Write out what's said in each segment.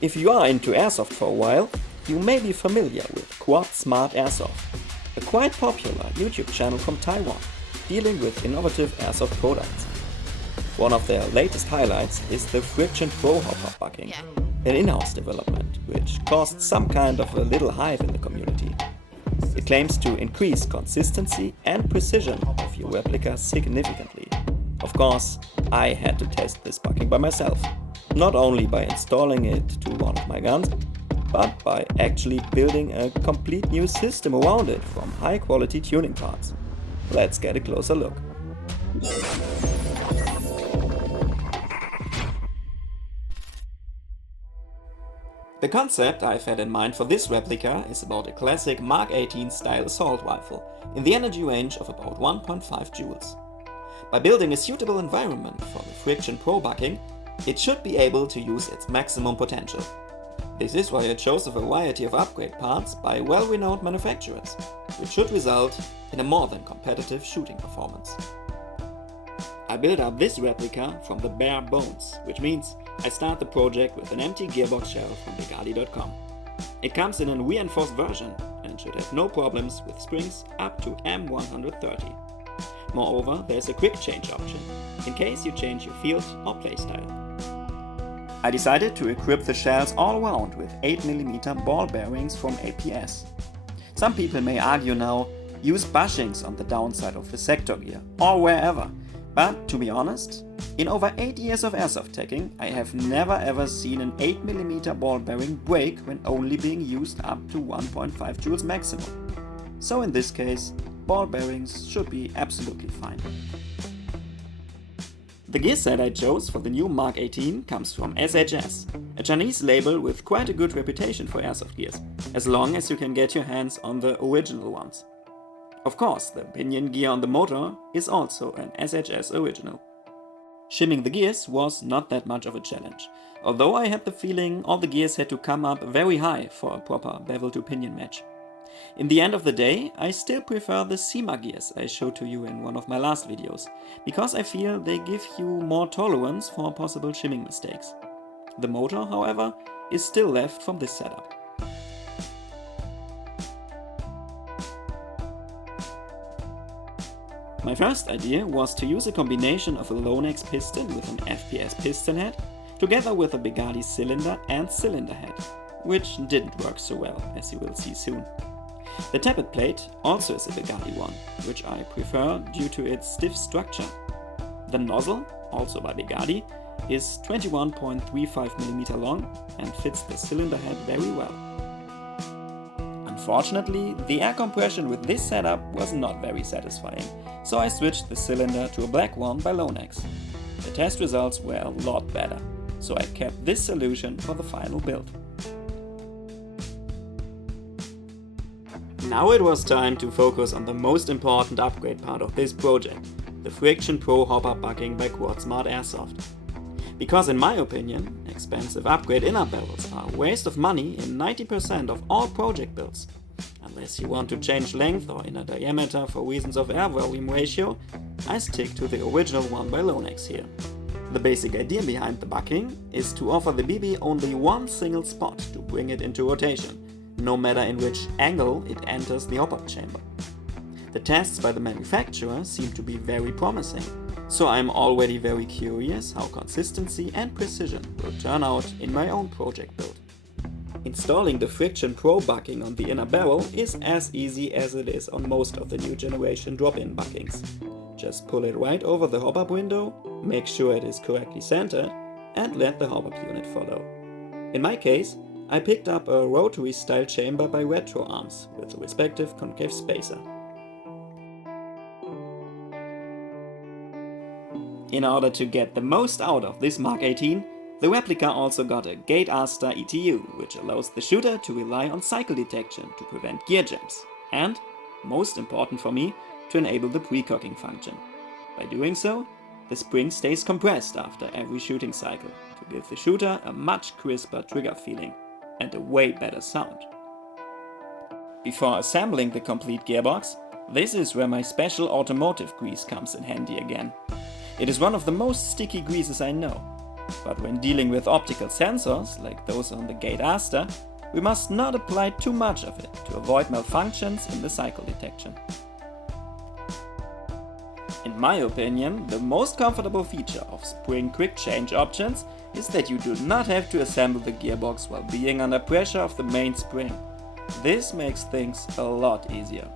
If you are into airsoft for a while, you may be familiar with Smart Airsoft, a quite popular YouTube channel from Taiwan, dealing with innovative airsoft products. One of their latest highlights is the Friction Pro hopper bucking, an in-house development which caused some kind of a little hype in the community. It claims to increase consistency and precision of your replica significantly. Of course, I had to test this bucking by myself, not only by installing it to one of my guns, but by actually building a complete new system around it from high-quality tuning parts. Let's get a closer look. The concept I've had in mind for this replica is about a classic MK18 style assault rifle in the energy range of about 1.5 joules. By building a suitable environment for the Friction Pro bucking, it should be able to use its maximum potential. This is why I chose a variety of upgrade parts by well-renowned manufacturers, which should result in a more than competitive shooting performance. I built up this replica from the bare bones, which means I start the project with an empty gearbox shell from Begadi.com. It comes in a reinforced version and should have no problems with springs up to M130. Moreover, there's a quick change option, in case you change your field or playstyle. I decided to equip the shells all around with 8mm ball bearings from APS. Some people may argue now, use bushings on the downside of the sector gear or wherever, but to be honest, in over 8 years of airsoft teching, I have never ever seen an 8mm ball bearing break when only being used up to 1.5 joules maximum. So in this case, ball bearings should be absolutely fine. The gear set I chose for the new MK18 comes from SHS, a Chinese label with quite a good reputation for airsoft gears, as long as you can get your hands on the original ones. Of course, the pinion gear on the motor is also an SHS original. Shimming the gears was not that much of a challenge, although I had the feeling all the gears had to come up very high for a proper bevel to pinion match. In the end of the day, I still prefer the CIMA gears I showed to you in one of my last videos, because I feel they give you more tolerance for possible shimming mistakes. The motor, however, is still left from this setup. My first idea was to use a combination of a Lonex piston with an FPS piston head, together with a Begadi cylinder and cylinder head, which didn't work so well, as you will see soon. The tappet plate also is a Begadi one, which I prefer due to its stiff structure. The nozzle, also by Begadi, is 21.35mm long and fits the cylinder head very well. Unfortunately, the air compression with this setup was not very satisfying, so I switched the cylinder to a black one by Lonex. The test results were a lot better, so I kept this solution for the final build. Now it was time to focus on the most important upgrade part of this project, the Friction Pro hopper bucking by Smart Airsoft. Because in my opinion, expensive upgrade inner barrels are a waste of money in 90% of all project builds. Unless you want to change length or inner diameter for reasons of air volume ratio, I stick to the original one by Lonex here. The basic idea behind the bucking is to offer the BB only one single spot to bring it into rotation, no matter in which angle it enters the hopper chamber. The tests by the manufacturer seem to be very promising, so I'm already very curious how consistency and precision will turn out in my own project build. Installing the Friction Pro bucking on the inner barrel is as easy as it is on most of the new generation drop-in buckings. Just pull it right over the hop-up window, make sure it is correctly centered, and let the hop-up unit follow. In my case, I picked up a rotary style chamber by Retro Arms with the respective concave spacer. In order to get the most out of this MK18, the replica also got a gate ASTER ETU, which allows the shooter to rely on cycle detection to prevent gear jams, and, most important for me, to enable the precocking function. By doing so, the spring stays compressed after every shooting cycle to give the shooter a much crisper trigger feeling and a way better sound. Before assembling the complete gearbox, this is where my special automotive grease comes in handy again. It is one of the most sticky greases I know. But when dealing with optical sensors, like those on the gate ASTER, we must not apply too much of it to avoid malfunctions in the cycle detection. In my opinion, the most comfortable feature of spring quick change options is that you do not have to assemble the gearbox while being under pressure of the main spring. This makes things a lot easier.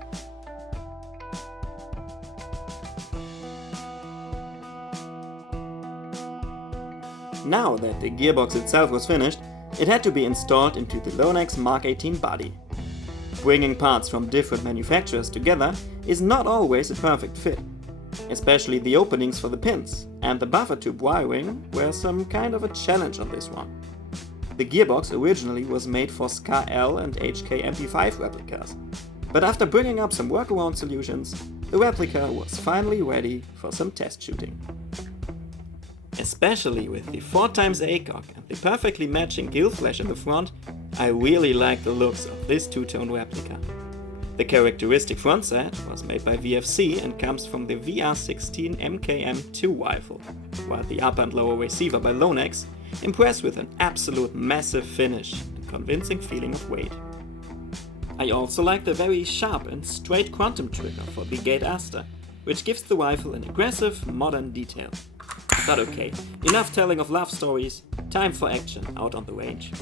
Now that the gearbox itself was finished, it had to be installed into the Lonex MK18 body. Bringing parts from different manufacturers together is not always a perfect fit. Especially the openings for the pins and the buffer tube wiring were some kind of a challenge on this one. The gearbox originally was made for SCAR L and HK MP5 replicas, but after bringing up some workaround solutions, the replica was finally ready for some test shooting. Especially with the 4x ACOG and the perfectly matching gill flash in the front, I really like the looks of this two-tone replica. The characteristic front set was made by VFC and comes from the VR16 MKM2 rifle, while the upper and lower receiver by Lonex impress with an absolute massive finish and convincing feeling of weight. I also like the very sharp and straight quantum trigger for the gate ASTER, which gives the rifle an aggressive, modern detail. But okay, enough telling of love stories, time for action out on the range.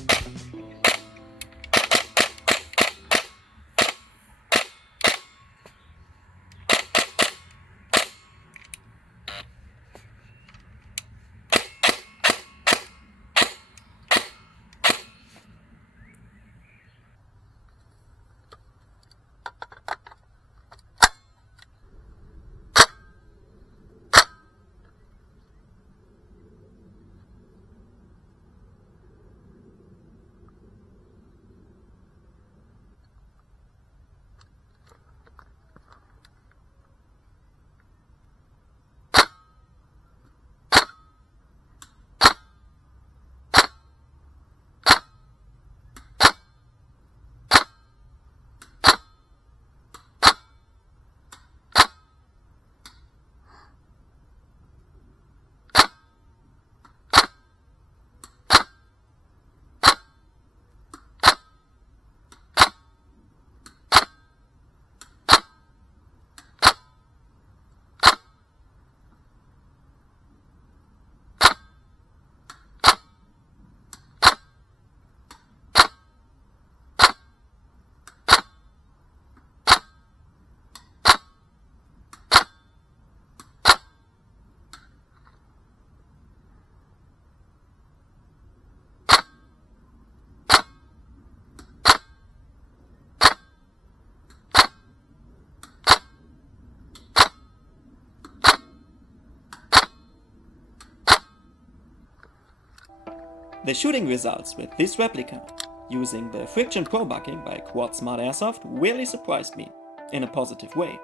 The shooting results with this replica, using the friction pro-bucking by Smart Airsoft, really surprised me, in a positive way.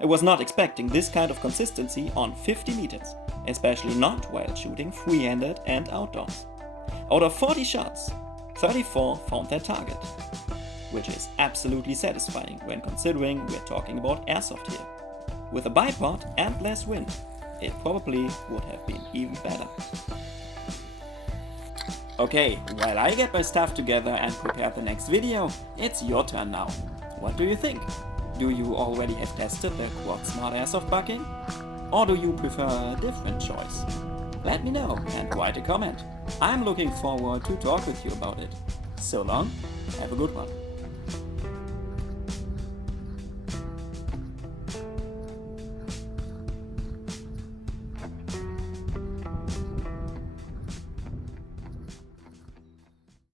I was not expecting this kind of consistency on 50 meters, especially not while shooting free-handed and outdoors. Out of 40 shots, 34 found their target, which is absolutely satisfying when considering we're talking about airsoft here. With a bipod and less wind, it probably would have been even better. Okay, while I get my stuff together and prepare the next video, it's your turn now. What do you think? Do you already have tested the Smart Airsoft bucking? Or do you prefer a different choice? Let me know and write a comment. I'm looking forward to talk with you about it. So long, have a good one.